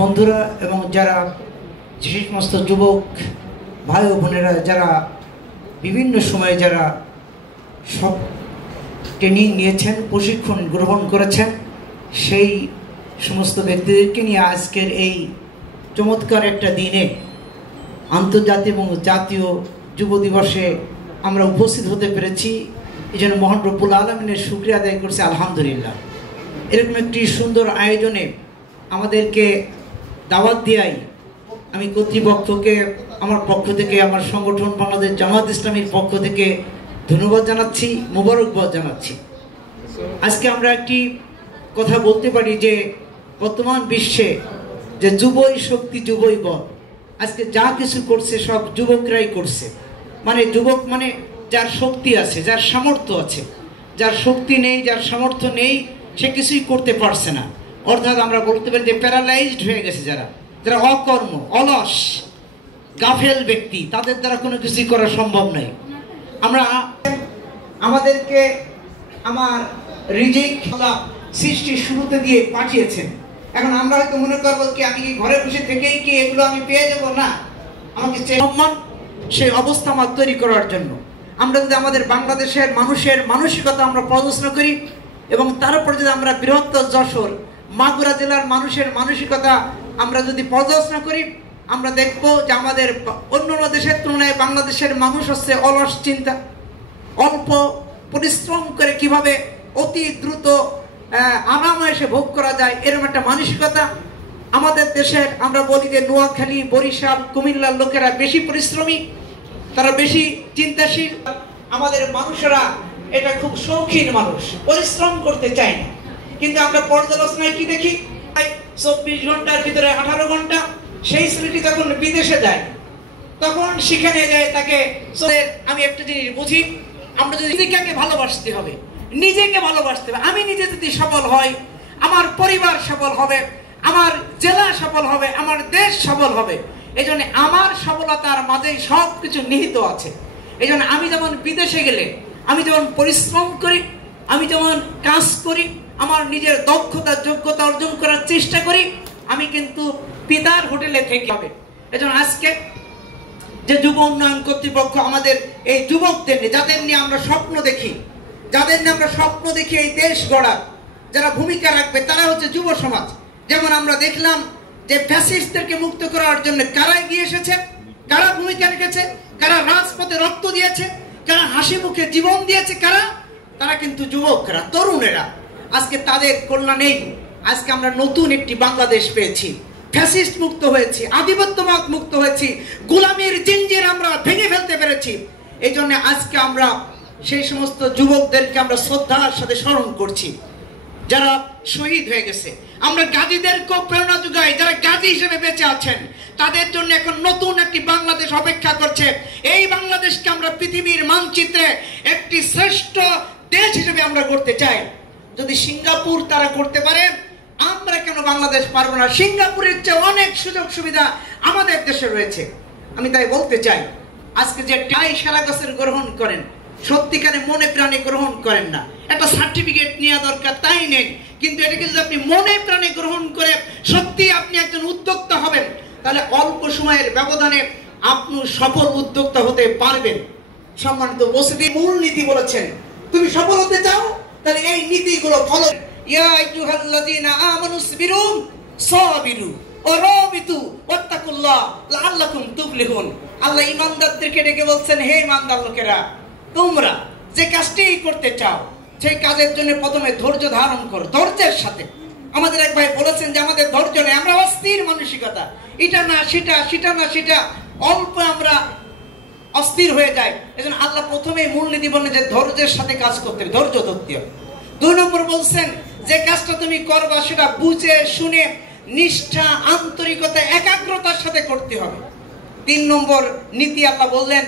বন্ধুরা এবং যারা যে সমস্ত যুবক ভাই ও বোনেরা যারা বিভিন্ন সময়ে যারা সব ট্রেনিং নিয়েছেন, প্রশিক্ষণ গ্রহণ করেছেন, সেই সমস্ত ব্যক্তিদেরকে নিয়ে আজকের এই চমৎকার একটা দিনে আন্তর্জাতিক এবং জাতীয় যুব দিবসে আমরা উপস্থিত হতে পেরেছি। এই জন্য মহান রব্বুল আলমিনের শুকরিয়া আদায় করছি, আলহামদুলিল্লাহ। এরকম একটি সুন্দর আয়োজনে আমাদেরকে দাওয়াত দেওয়াই আমি কর্তৃপক্ষকে আমার পক্ষ থেকে, আমার সংগঠন বাংলাদেশ জামাত ইসলামীর পক্ষ থেকে ধন্যবাদ জানাচ্ছি, মোবারকবাদ জানাচ্ছি। আজকে আমরা একটি কথা বলতে পারি যে বর্তমান বিশ্বে যে যুবই শক্তি যুবই বল, আজকে যা কিছু করছে সব যুবকরাই করছে। মানে যুবক মানে যার শক্তি আছে, যার সামর্থ্য আছে। যার শক্তি নেই, যার সামর্থ্য নেই, সে কিছুই করতে পারছে না। অর্থাৎ আমরা বলতে পারি যে প্যারালাইজড হয়ে গেছে যারা অকর্ম, অলস, গাফেল ব্যক্তি, তাদের দ্বারা কোনো কিছুই করা সম্ভব নয়। আমাদেরকে আমার রিজিক সৃষ্টির শুরুতে দিয়ে পাঠিয়েছেন। এখন আমরা হয়তো মনে করবো কি আমি কি ঘরে বসে থেকেই কি এগুলো আমি পেয়ে যাবো? না, আমাকে সম্মান সেই অবস্থা আমার তৈরি করার জন্য আমরা যদি আমাদের বাংলাদেশের মানুষের মানসিকতা আমরা পর্যালোচনা করি এবং তারপর যদি আমরা বৃহত্তর যশোর মাগুরা জেলার মানুষের মানসিকতা আমরা যদি পর্যালোচনা করি, আমরা দেখব যে আমাদের অন্য দেশের তুলনায় বাংলাদেশের মানুষ হচ্ছে অলস চিন্তা, অল্প পরিশ্রম করে কিভাবে অতি দ্রুত আরামে ভোগ করা যায়, এরকম একটা মানসিকতা আমাদের দেশের। আমরা বলি যে নোয়াখালী, বরিশাল, কুমিল্লার লোকেরা বেশি পরিশ্রমী, তারা বেশি চিন্তাশীল। আমাদের মানুষেরা এটা খুব শৌখিন মানুষ, পরিশ্রম করতে চায় না। কিন্তু আমরা পর্যালোচনায় কি দেখি, 24 ঘন্টার ভিতরে 18 ঘন্টা সেই ছেলেটি যখন বিদেশে যায়, তখন সেখানে যায় তাকে। আমি একটা জিনিস বুঝি, আমরা যদি নিজেকে ভালোবাসতে হবে, নিজেকে ভালোবাসতে হবে। আমি নিজে যদি সফল হই, আমার পরিবার সফল হবে, আমার জেলা সফল হবে, আমার দেশ সফল হবে। এই জন্য আমার সফলতার মাঝে সব কিছু নিহিত আছে। এই জন্য আমি যেমন বিদেশে গেলে আমি যেমন পরিশ্রম করি, আমি যেমন কাজ করি, আমার নিজের দক্ষতা যোগ্যতা অর্জন করার চেষ্টা করি, আমি কিন্তু পিতার হোটেলে থেকে হবে। এই জন্য আজকে যে যুব উন্নয়ন কর্তৃপক্ষ আমাদের এই যুবকদের নিয়ে, যাদের নিয়ে আমরা স্বপ্ন দেখি, এই দেশ গড়ার যারা ভূমিকা রাখবে, তারা হচ্ছে যুব সমাজ। যেমন আমরা দেখলাম যে ফ্যাসিস্টদেরকে মুক্ত করার জন্য কারা এগিয়ে এসেছে, কারা ভূমিকা রেখেছে, কারা রাজপথে রক্ত দিয়েছে, কারা হাসি মুখে জীবন দিয়েছে, তারা কিন্তু যুবকরা, তরুণেরা। আজকে তাদের কল্যাণেই আজকে আমরা নতুন একটি বাংলাদেশ পেয়েছি, ফ্যাসিস্ট মুক্ত হয়েছি, আধিপত্যবাদ মুক্ত হয়েছি, গোলামীর জিঞ্জির আমরা ভেঙে ফেলতে পেরেছি। এই জন্য আজকে আমরা সেই সমস্ত যুবকদেরকে আমরা শ্রদ্ধার সাথে স্মরণ করছি যারা শহীদ হয়ে গেছে। আমরা গাজীদেরকেও প্রেরণা যোগাই, যারা গাজী হিসেবে বেঁচে আছেন, তাদের জন্য এখন নতুন একটি বাংলাদেশ অপেক্ষা করছে। এই বাংলাদেশকে আমরা পৃথিবীর মানচিত্রে একটি শ্রেষ্ঠ দেশ হিসেবে আমরা করতে চাই। যদি সিঙ্গাপুর তারা করতে পারে, আমরা কেন বাংলাদেশ পারবো না? সিঙ্গাপুরের চেয়ে অনেক সুযোগ সুবিধা আমাদের দেশে রয়েছে। আমি তাই বলতে চাই, আজকে যে টাই সারা গাছের গ্রহণ করেন, সত্যিকারে মনে প্রাণে গ্রহণ করেন না। একটা সার্টিফিকেট নেওয়া দরকার, তাই নেন। কিন্তু এটাকে যদি আপনি মনে প্রাণে গ্রহণ করে সত্যি আপনি একজন উদ্যোক্তা হবেন, তাহলে অল্প সময়ের ব্যবধানে আপনি সফল উদ্যোক্তা হতে পারবেন। সম্মানিত উপস্থিতি, মূল নীতি বলেছেন, তুমি সফল হতে চাও তাহলে এই নীতিগুলো ফলো। ইয়া আইয়ুহাল্লাযীনা আমানুসবিরু সাবিরু ওয়া রাবিতু ওয়াত্তাকুল্লাহ লাআল্লাকুম তুফলিহুন। আল্লাহ ঈমানদারদেরকে ডেকে বলছেন, হে ঈমানদার লোকেরা, তোমরা যে কাজটি করতে চাও সেই কাজের জন্য প্রথমে ধৈর্য ধারণ করো, ধৈর্যের সাথে। আমাদের এক ভাই বলেছেন যে আমাদের ধৈর্য নেই, আমরা অস্থির মানসিকতা, এটা না সেটা, সেটা না সেটা, অল্প আমরা অস্থির হয়ে যায়। এজন্য আল্লাহ প্রথমেই মূলনীতি বলেন যে ধৈর্যের সাথে কাজ করতে হবে, ধৈর্য ধরতে হবে। 2 নম্বর বলছেন যে কাজটা তুমি করবা সেটা বুঝে শুনে নিষ্ঠা, আন্তরিকতা, একাগ্রতার সাথে করতে হবে। 3 নম্বর নীতি আল্লাহ বললেন,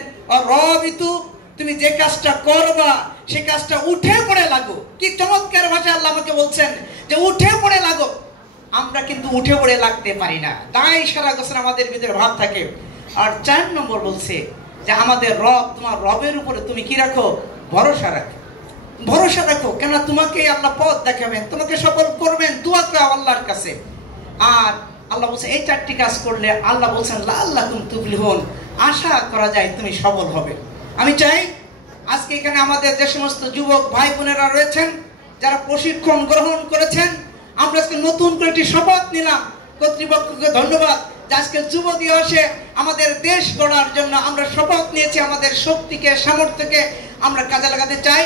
রাবিতু, তুমি যে কাজটা করবা সে কাজটা উঠে পড়ে লাগো। কি চমৎকার ভাষা আল্লাহ আমাকে বলছেন যে উঠে পড়ে লাগো। আমরা কিন্তু উঠে পড়ে লাগতে পারি না, তাই সারা বছর আমাদের ভিতরে ভাব থাকে। আর 4 নম্বর বলছে যে আমাদের রব, তোমার রবের উপরে তুমি কি রাখো? ভরসা রাখো, ভরসা রাখো। কেন? তোমাকে আল্লাহ পথ দেখাবেন, তোমাকে সফল করবেন, দোয়া করো আল্লাহর কাছে। আর আল্লাহ বলছেন এই 4টি কাজ করলে আল্লাহ বলছেন লাআল্লাকুম তুফলিহুন, আশা করা যায় তুমি সফল হবে। আমি চাই আজকে এখানে আমাদের যে সমস্ত যুবক ভাই বোনেরা রয়েছেন যারা প্রশিক্ষণ গ্রহণ করেছেন, আমরা আজকে নতুন করে একটি শপথ নিলাম। কর্তৃপক্ষকে ধন্যবাদ যে আজকে যুব দিবসে আমাদের দেশ গড়ার জন্য আমরা শপথ নিয়েছি, আমাদের শক্তিকে সামর্থ্যকে আমরা কাজে লাগাতে চাই।